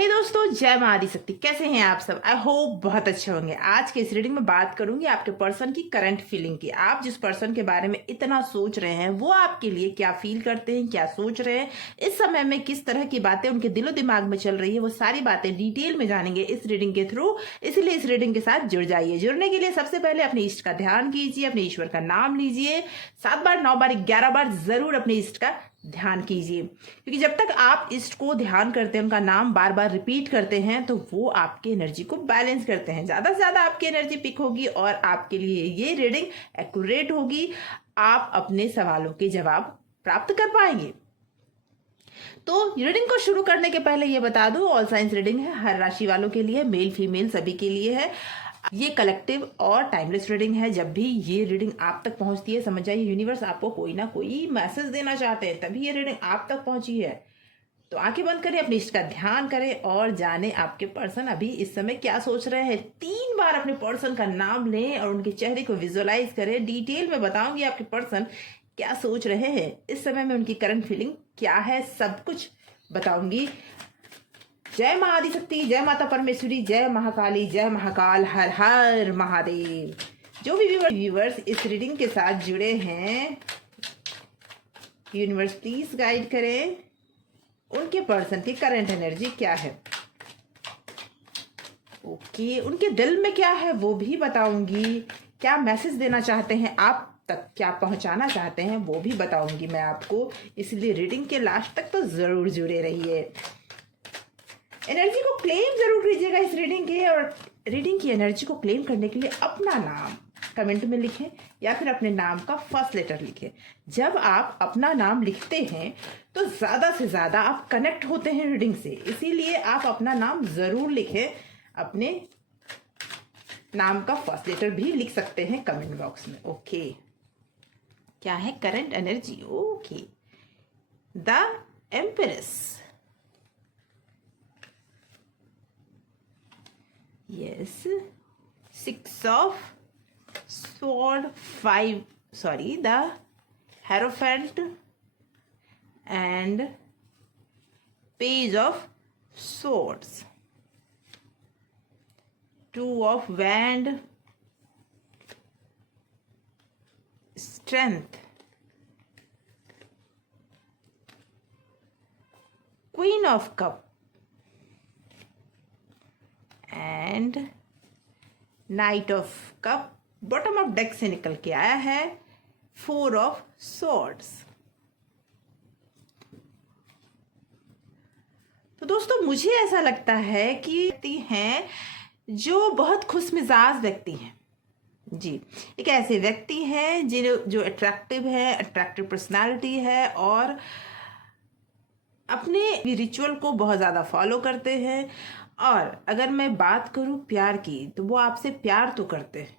हे दोस्तों, जय मां आदिशक्ति। कैसे हैं आप सब? आई होप बहुत अच्छे होंगे। आज के इस रीडिंग में बात करूंगी आपके पर्सन की करंट फीलिंग की। आप जिस पर्सन के बारे में इतना सोच रहे हैं वो आपके लिए क्या फील करते हैं, क्या सोच रहे हैं, इस समय में किस तरह की बातें उनके दिलो दिमाग में चल रही है, वो सारी बातें डिटेल में जानेंगे इस रीडिंग के थ्रू। इसलिए इस रीडिंग के साथ जुड़ जाइए। जुड़ने के लिए सबसे पहले अपने इष्ट का ध्यान कीजिए, अपने ईश्वर का नाम लीजिए। 7 बार, 9 बार, 11 बार जरूर अपने इष्ट का ध्यान कीजिए, क्योंकि जब तक आप इष्ट को ध्यान करते हैं, उनका नाम बार बार रिपीट करते हैं, तो वो आपकी एनर्जी को बैलेंस करते हैं। ज्यादा से ज्यादा आपकी एनर्जी पिक होगी और आपके लिए ये रीडिंग एक्यूरेट होगी। आप अपने सवालों के जवाब प्राप्त कर पाएंगे। तो रीडिंग को शुरू करने के पहले ये बता दूं, ऑल साइंस रीडिंग है, हर राशि वालों के लिए, मेल फीमेल सभी के लिए है। ये कलेक्टिव और टाइमलेस रीडिंग है। जब भी ये रीडिंग आप तक पहुंचती है, समझ जाइए यूनिवर्स आपको कोई ना कोई मैसेज देना चाहते हैं, तभी ये रीडिंग आप तक पहुंची है। तो आंखें बंद करें, अपने इष्ट का ध्यान करें और जाने आपके पर्सन अभी इस समय क्या सोच रहे हैं। 3 बार अपने पर्सन का नाम लें और उनके चेहरे को विजुअलाइज करें। डिटेल में बताऊंगी आपके पर्सन क्या सोच रहे हैं इस समय में, उनकी करंट फीलिंग क्या है, सब कुछ बताऊंगी। जय मां आदिशक्ति, जय माता परमेश्वरी, जय महाकाली, जय महाकाल, हर हर महादेव। जो भी व्यूवर्स इस रीडिंग के साथ जुड़े हैं, यूनिवर्स प्लीज गाइड करें उनके पर्सन की करंट एनर्जी क्या है। ओके, उनके दिल में क्या है वो भी बताऊंगी। क्या मैसेज देना चाहते हैं आप तक, क्या पहुंचाना चाहते हैं वो भी बताऊंगी मैं आपको। इसलिए रीडिंग के लास्ट तक तो जरूर जुड़े रहिए। एनर्जी को क्लेम जरूर कीजिएगा इस रीडिंग के, और रीडिंग की एनर्जी को क्लेम करने के लिए अपना नाम कमेंट में लिखें या फिर अपने नाम का फर्स्ट लेटर लिखें। जब आप अपना नाम लिखते हैं तो ज्यादा से ज्यादा आप कनेक्ट होते हैं रीडिंग से, इसीलिए आप अपना नाम जरूर लिखें। अपने नाम का फर्स्ट लेटर भी लिख सकते हैं कमेंट बॉक्स में। ओके, क्या है current energy? Okay, the empress, yes, 6 of sword, 5, sorry, the hierophant and page of swords, 2 of wand, strength, queen of cup and night of cup. Bottom of deck से निकल के आया है 4 of swords. तो दोस्तों, मुझे ऐसा लगता है कि व्यक्ति हैं जो बहुत खुश मिजाज व्यक्ति हैं जी। एक ऐसे व्यक्ति हैं जो अट्रैक्टिव है, अट्रैक्टिव पर्सनालिटी है और अपने रिचुअल को बहुत ज्यादा फॉलो करते हैं। और अगर मैं बात करूं प्यार की, तो वो आपसे प्यार तो करते हैं।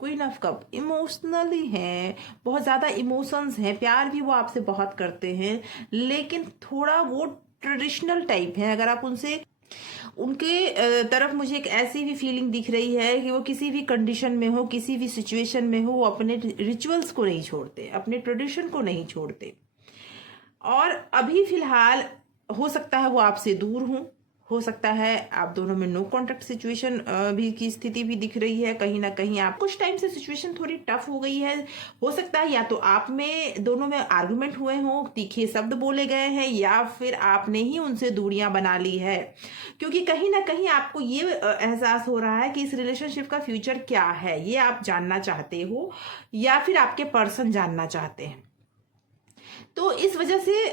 क्वीन ऑफ कप, इमोशनली हैं, बहुत ज्यादा इमोशंस हैं, प्यार भी वो आपसे बहुत करते हैं, लेकिन थोड़ा वो ट्रेडिशनल टाइप है। अगर आप उनके तरफ मुझे एक ऐसी भी फीलिंग दिख रही है कि वो किसी भी कंडीशन में हो, किसी भी सिचुएशन में हो, वो अपने रिचुअल्स को नहीं छोड़ते, अपने ट्रेडिशन को नहीं छोड़ते। और अभी फिलहाल हो सकता है वो आपसे दूर हो सकता है आप दोनों में नो कॉन्टेक्ट सिचुएशन भी की स्थिति भी दिख रही है। कहीं ना कहीं आप कुछ टाइम से सिचुएशन थोड़ी टफ हो गई है। हो सकता है या तो आप में दोनों में आर्गुमेंट हुए हों, तीखे शब्द बोले गए हैं, या फिर आपने ही उनसे दूरियां बना ली है, क्योंकि कहीं ना कहीं आपको ये एहसास हो रहा है कि इस रिलेशनशिप का फ्यूचर क्या है, ये आप जानना चाहते हो या फिर आपके पर्सन जानना चाहते हैं। तो इस वजह से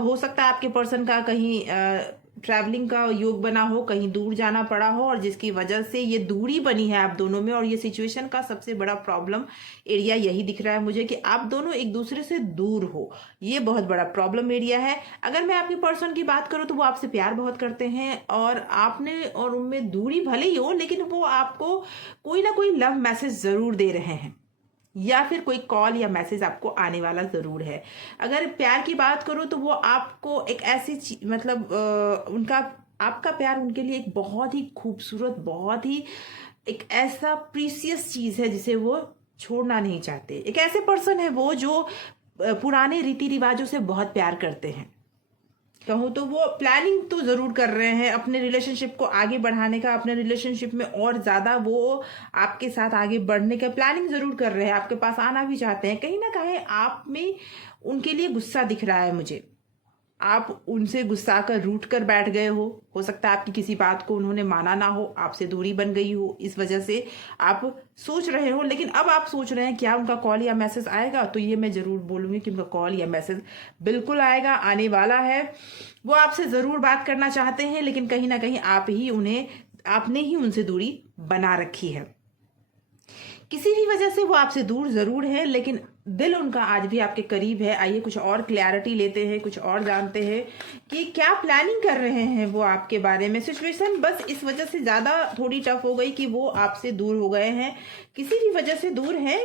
हो सकता है आपके पर्सन का कहीं ट्रैवलिंग का योग बना हो, कहीं दूर जाना पड़ा हो, और जिसकी वजह से ये दूरी बनी है आप दोनों में। और ये सिचुएशन का सबसे बड़ा प्रॉब्लम एरिया यही दिख रहा है मुझे कि आप दोनों एक दूसरे से दूर हो। ये बहुत बड़ा प्रॉब्लम एरिया है। अगर मैं आपके पर्सन की बात करूं तो वो आपसे प्यार बहुत करते हैं और आपने और उनमें दूरी भले ही हो, लेकिन वो आपको कोई ना कोई लव मैसेज जरूर दे रहे हैं, या फिर कोई कॉल या मैसेज आपको आने वाला जरूर है। अगर प्यार की बात करूं तो वो आपको एक ऐसी मतलब आपका प्यार उनके लिए एक बहुत ही खूबसूरत, बहुत ही एक ऐसा प्रीसियस चीज है जिसे वो छोड़ना नहीं चाहते। एक ऐसे पर्सन है वो जो पुराने रीति रिवाजों से बहुत प्यार करते हैं। कहूँ तो वो प्लानिंग तो ज़रूर कर रहे हैं अपने रिलेशनशिप को आगे बढ़ाने का, अपने रिलेशनशिप में और ज़्यादा वो आपके साथ आगे बढ़ने का प्लानिंग ज़रूर कर रहे हैं, आपके पास आना भी चाहते हैं। कहीं ना कहीं आप में उनके लिए गुस्सा दिख रहा है मुझे। आप उनसे गुस्सा कर रूठ कर बैठ गए हो सकता है आपकी किसी बात को उन्होंने माना ना हो, आपसे दूरी बन गई हो, इस वजह से आप सोच रहे हो। लेकिन अब आप सोच रहे हैं क्या उनका कॉल या मैसेज आएगा, तो ये मैं ज़रूर बोलूँगी कि उनका कॉल या मैसेज बिल्कुल आएगा, आने वाला है। वो आपसे ज़रूर बात करना चाहते हैं, लेकिन कहीं ना कहीं आपने ही उनसे दूरी बना रखी है। किसी भी वजह से वो आपसे दूर जरूर है, लेकिन दिल उनका आज भी आपके करीब है। आइए कुछ और क्लैरिटी लेते हैं, कुछ और जानते हैं कि क्या प्लानिंग कर रहे हैं वो आपके बारे में। सिचुएशन बस इस वजह से ज़्यादा थोड़ी टफ हो गई कि वो आपसे दूर हो गए हैं, किसी भी वजह से दूर हैं,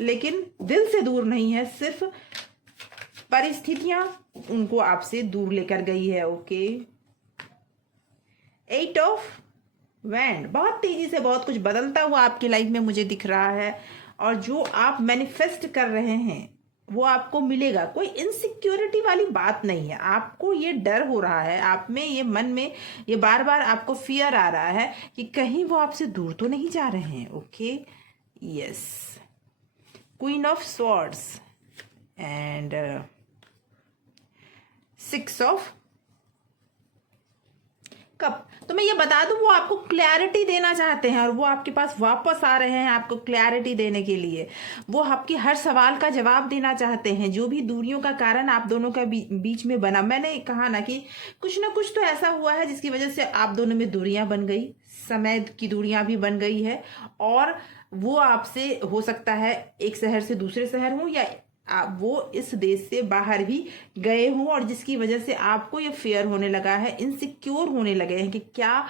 लेकिन दिल से दूर नहीं है, सिर्फ परिस्थितियां उनको आपसे दूर लेकर गई है। ओके, 8 ऑफ वैंड, बहुत तेजी से बहुत कुछ बदलता हुआ आपकी लाइफ में मुझे दिख रहा है, और जो आप मैनिफेस्ट कर रहे हैं वो आपको मिलेगा। कोई इनसिक्योरिटी वाली बात नहीं है, आपको ये डर हो रहा है, आप में ये मन में ये बार बार आपको फियर आ रहा है कि कहीं वो आपसे दूर तो नहीं जा रहे हैं। Okay, yes, queen of swords and 6 of cup. तो मैं ये बता दूं वो आपको क्लैरिटी देना चाहते हैं, और वो आपके पास वापस आ रहे हैं आपको क्लैरिटी देने के लिए। वो आपके हर सवाल का जवाब देना चाहते हैं। जो भी दूरियों का कारण आप दोनों का बीच में बना, मैंने कहा ना कि कुछ ना कुछ तो ऐसा हुआ है जिसकी वजह से आप दोनों में दूरियां बन गई, समय की दूरियां भी बन गई है, और वो आपसे हो सकता है एक शहर से दूसरे शहर हो, या वो इस देश से बाहर भी गए हों, और जिसकी वजह से आपको ये फेयर होने लगा है, इनसिक्योर होने लगे हैं कि क्या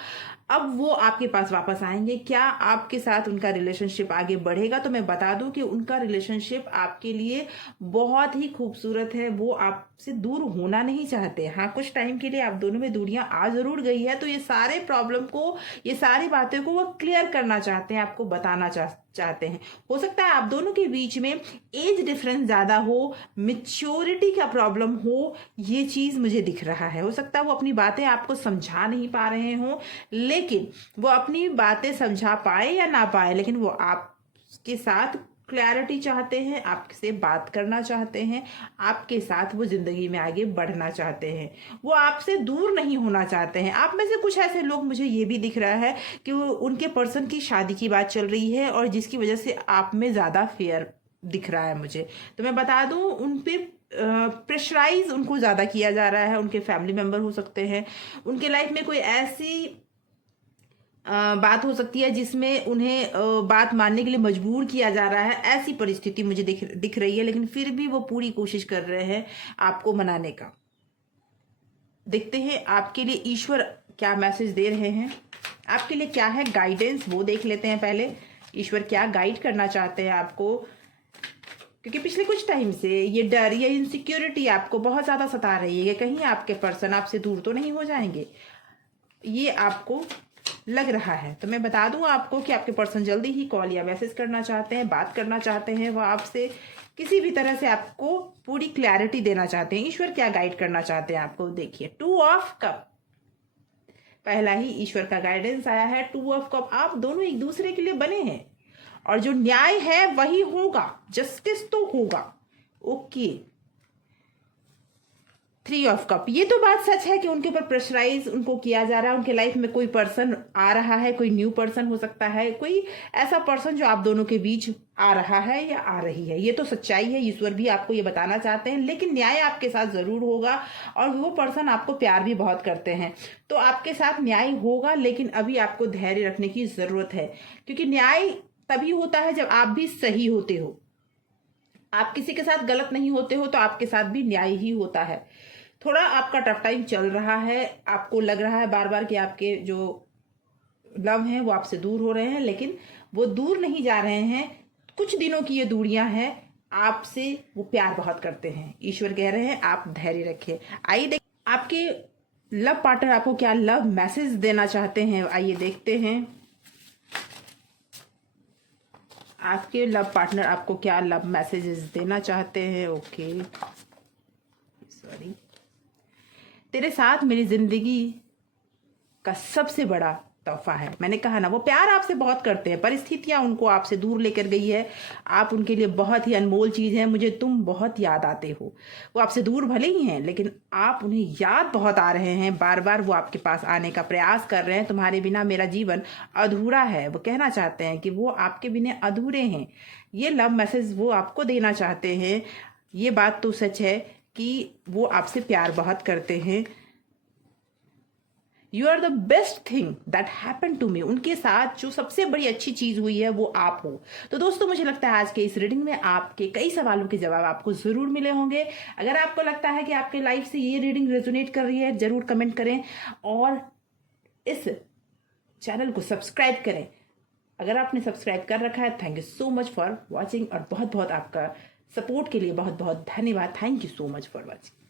अब वो आपके पास वापस आएंगे, क्या आपके साथ उनका रिलेशनशिप आगे बढ़ेगा। तो मैं बता दूं कि उनका रिलेशनशिप आपके लिए बहुत ही खूबसूरत है। वो आपसे दूर होना नहीं चाहते। हाँ, कुछ टाइम के लिए आप दोनों में दूरियां आ जरूर गई है, तो ये सारे प्रॉब्लम को, ये सारी बातें को वो क्लियर करना चाहते हैं, आपको बताना चाहते हैं। हो सकता है आप दोनों के बीच में एज डिफरेंस ज्यादा हो, मिच्योरिटी का प्रॉब्लम हो, ये चीज मुझे दिख रहा है। हो सकता है वो अपनी बातें आपको समझा नहीं पा रहे हो, लेकिन वो अपनी बातें समझा पाए या ना पाए, लेकिन वो आपके साथ क्लैरिटी चाहते हैं, आपसे बात करना चाहते हैं, आपके साथ वो जिंदगी में आगे बढ़ना चाहते हैं। वो आपसे दूर नहीं होना चाहते हैं। आप में से कुछ ऐसे लोग, मुझे ये भी दिख रहा है कि वो उनके पर्सन की शादी की बात चल रही है, और जिसकी वजह से आप में ज़्यादा फेयर दिख रहा है मुझे। तो मैं बता दूं उन पे प्रेशराइज उनको ज़्यादा किया जा रहा है। उनके फैमिली मेंबर हो सकते हैं, उनके लाइफ में कोई ऐसी बात हो सकती है जिसमें उन्हें बात मानने के लिए मजबूर किया जा रहा है। ऐसी परिस्थिति मुझे दिख रही है, लेकिन फिर भी वो पूरी कोशिश कर रहे हैं आपको मनाने का। देखते हैं आपके लिए ईश्वर क्या मैसेज दे रहे हैं, आपके लिए क्या है गाइडेंस, वो देख लेते हैं पहले। ईश्वर क्या गाइड करना चाहते हैं आपको, क्योंकि पिछले कुछ टाइम से ये डर, ये इनसिक्योरिटी आपको बहुत ज़्यादा सता रही है कि कहीं आपके पर्सन आपसे दूर तो नहीं हो जाएंगे, ये आपको लग रहा है। तो मैं बता दूं आपको कि आपके पर्सन जल्दी ही कॉल या मैसेज करना चाहते हैं, बात करना चाहते हैं। वो आपसे किसी भी तरह से आपको पूरी क्लैरिटी देना चाहते हैं। ईश्वर क्या गाइड करना चाहते हैं आपको, देखिए 2 ऑफ कप, पहला ही ईश्वर का गाइडेंस आया है। 2 ऑफ कप, आप दोनों एक दूसरे के लिए बने हैं, और जो न्याय है वही होगा, जस्टिस तो होगा। ओके, 3 ऑफ कप, ये तो बात सच है कि उनके ऊपर प्रेशराइज उनको किया जा रहा है। उनके लाइफ में कोई पर्सन आ रहा है, कोई न्यू पर्सन हो सकता है, कोई ऐसा पर्सन जो आप दोनों के बीच आ रहा है या आ रही है। ये तो सच्चाई है, ईश्वर भी आपको ये बताना चाहते हैं। लेकिन न्याय आपके साथ जरूर होगा, और वो पर्सन आपको प्यार भी बहुत करते हैं, तो आपके साथ न्याय होगा। लेकिन अभी आपको धैर्य रखने की जरूरत है, क्योंकि न्याय तभी होता है जब आप भी सही होते हो। आप किसी के साथ गलत नहीं होते हो तो आपके साथ भी न्याय ही होता है। थोड़ा आपका टफ टाइम चल रहा है, आपको लग रहा है बार बार कि आपके जो लव हैं वो आपसे दूर हो रहे हैं, लेकिन वो दूर नहीं जा रहे हैं। कुछ दिनों की ये दूरियां हैं, आपसे वो प्यार बहुत करते हैं। ईश्वर कह रहे हैं आप धैर्य रखिए। आइए देख आपके लव पार्टनर आपको क्या लव मैसेज देना चाहते हैं, आइए देखते हैं आपके लव पार्टनर आपको क्या लव मैसेजेस देना चाहते हैं। ओके, सॉरी, तेरे साथ मेरी जिंदगी का सबसे बड़ा तोहफा है। मैंने कहा ना, वो प्यार आपसे बहुत करते हैं, परिस्थितियां उनको आपसे दूर लेकर गई है। आप उनके लिए बहुत ही अनमोल चीज है। मुझे तुम बहुत याद आते हो। वो आपसे दूर भले ही हैं, लेकिन आप उन्हें याद बहुत आ रहे हैं। बार बार वो आपके पास आने का प्रयास कर रहे हैं। तुम्हारे बिना मेरा जीवन अधूरा है, वो कहना चाहते हैं कि वो आपके बिना अधूरे हैं। ये लव मैसेज वो आपको देना चाहते हैं। ये बात तो सच है कि वो आपसे प्यार बहुत करते हैं। You are the best thing that happen to me. उनके साथ जो सबसे बड़ी अच्छी चीज हुई है वो आप हो। तो दोस्तों, मुझे लगता है आज के इस रीडिंग में आपके कई सवालों के जवाब आपको जरूर मिले होंगे। अगर आपको लगता है कि आपके लाइफ से ये रीडिंग रेजोनेट कर रही है, जरूर कमेंट करें और इस चैनल को सब्सक्राइब करें। अगर आपने सब्सक्राइब कर रखा है, thank you so much for watching, और बहुत बहुत आपका सपोर्ट के लिए बहुत बहुत धन्यवाद। Thank you so much for watching.